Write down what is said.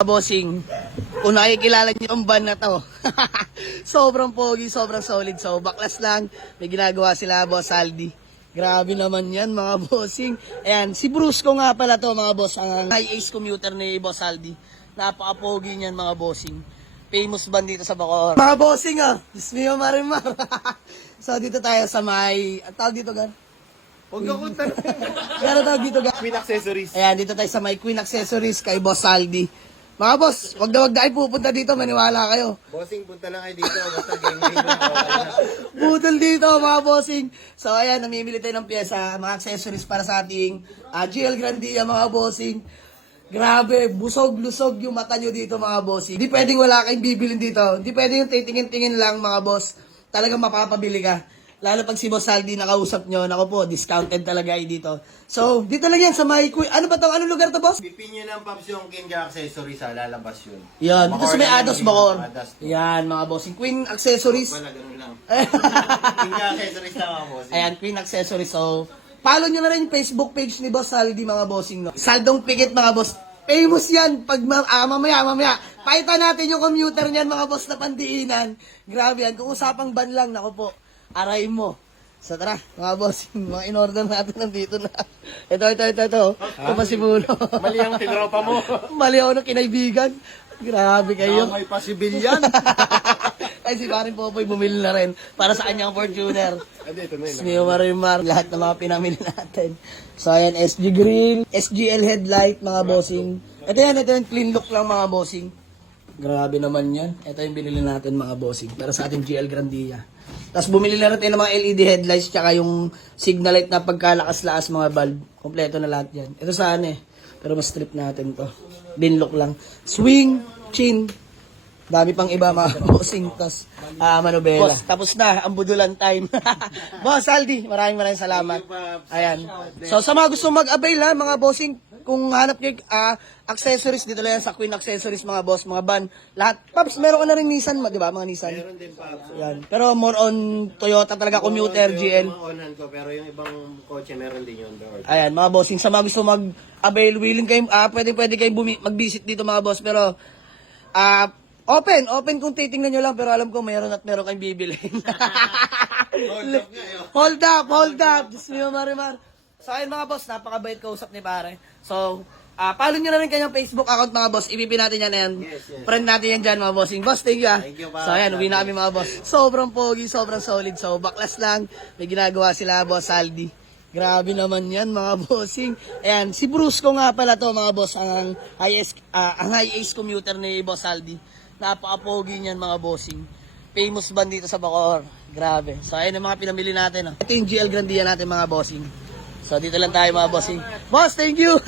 Bossing, kung nakikilala niyo yung van na to, sobrang pogi, sobrang solid. So, baklas lang, may ginagawa sila, Boss Aldi. Grabe naman yan, mga bossing. Ayan, si Bruce ko nga pala to, mga boss, ang high ace commuter ni Boss Aldi. Napaka-pogi niyan, mga bossing. Famous van dito sa Bacoor. Mga bossing, Diyos mio, marimar. So, dito tayo sa may, ang tawag dito, Gar? Huwag ako tanong. Gano'n tawag dito, Gar? Queen Accessories. Ayan, dito tayo sa may Queen Accessories kay Boss Aldi. Mga boss, wag na kayo pupunta dito, maniwala kayo. Bossing, punta lang kayo dito. Basta game lang. Budol dito, mga bossing. So, ayan, namimili tayo ng pyesa, mga accessories para sa ating GL Grandia, mga bossing. Grabe, busog-lusog yung mata nyo dito, mga bossing. Hindi pwedeng wala kayong bibilin dito. Hindi pwedeng yung titingin-tingin lang, mga boss. Talagang mapapabili ka. Lalo pag si Boss Aldi nakausap nyo, nako po, discounted talaga ay dito. So, dito lang yan sa may, ano ba to? Anong lugar to, boss? Pipin nyo ng Pops yung King Accessories lalabas yun. Yan, dito sa may Ados, Bacoor. Ados. Yan, mga bossing. Queen Accessories. Wala, ganun lang. King Accessories lang mga bossing. Ayan, Queen Accessories. So, follow nyo na rin yung Facebook page ni Boss Aldi, mga bossing. No? Saldong Pikit, mga boss. Famous yan. Pag mamaya. Pakita natin yung commuter niyan, mga boss na pandiinan. Grabe yan. Kung usapang ban lang, nako po. Aray mo. So tara, mga bossing, mga in-order natin nandito na. Ito. Ito pa si Bulo. Mali ang tinropa mo. Mali ako ng kinaibigan. Grabe kayo. May pasibilyan. Ay, si Parin Popoy bumili na rin para sa kanyang Fortuner. Ito na yun. Neo Marimar, lahat ng mga pinamili natin. So, ayan, SG Grill, SGL headlight, mga bossing. Ito yung clean look lang, mga bossing. Grabe naman yan. Ito yung binili natin, mga bossing, para sa ating GL Grandia. Tapos bumili na rin tayo ng mga LED headlights, tsaka yung signal light na pagkalakas-lakas, mga bulb. Kompleto na lahat yan. Ito saan pero mas strip natin to. Binlock lang. Swing, chin. Dami pang iba, mga bossing. Tapos, manobela. Boss, tapos na ang budulan time. Boss Aldi, maraming salamat. Ayan. So, sa mga gusto mag-avail, mga bossing, kung hanap nyo accessories, dito lang yan sa Queen Accessories, mga boss, mga van. Lahat. Paps, meron ka na rin Nissan, di ba? Mga Nissan. Meron din Pops. Yan. Pero more on Toyota talaga, commuter, GL. Yung mga onan ko, pero yung ibang kotse meron din yun. Ayan, mga bossing, sa mga gusto mag-avail, willing kayo, pwede kayo mag-visit dito, mga boss. Pero, open kung titingnan nyo lang, pero alam ko meron kayong bibilhin. Hold up. Diyos mio, Marimar. So, ayun mga boss, napakabait kausap ni pare. So, follow nyo na rin kanyang Facebook account, mga boss. IPP natin yan, Yes. Friend natin yan dyan, mga bossing. Boss, thank you, Thank you, pa. So, ayan, uwi na kami, mga boss. Sobrang pogi, sobrang solid. So, baklas lang. May ginagawa sila, Boss Aldi. Grabe naman yan, mga bossing. Ayan, si Bruce ko nga pala to, mga boss, ang high ace commuter ni Boss Aldi. Napaka-pogi niyan, mga bossing. Famous van dito sa Bacoor. Grabe. So, ayun yung mga pinamili natin. Ito yung GL Grandia natin, mga bossing. So, dito lang tayo, mga bossing. Boss, thank you!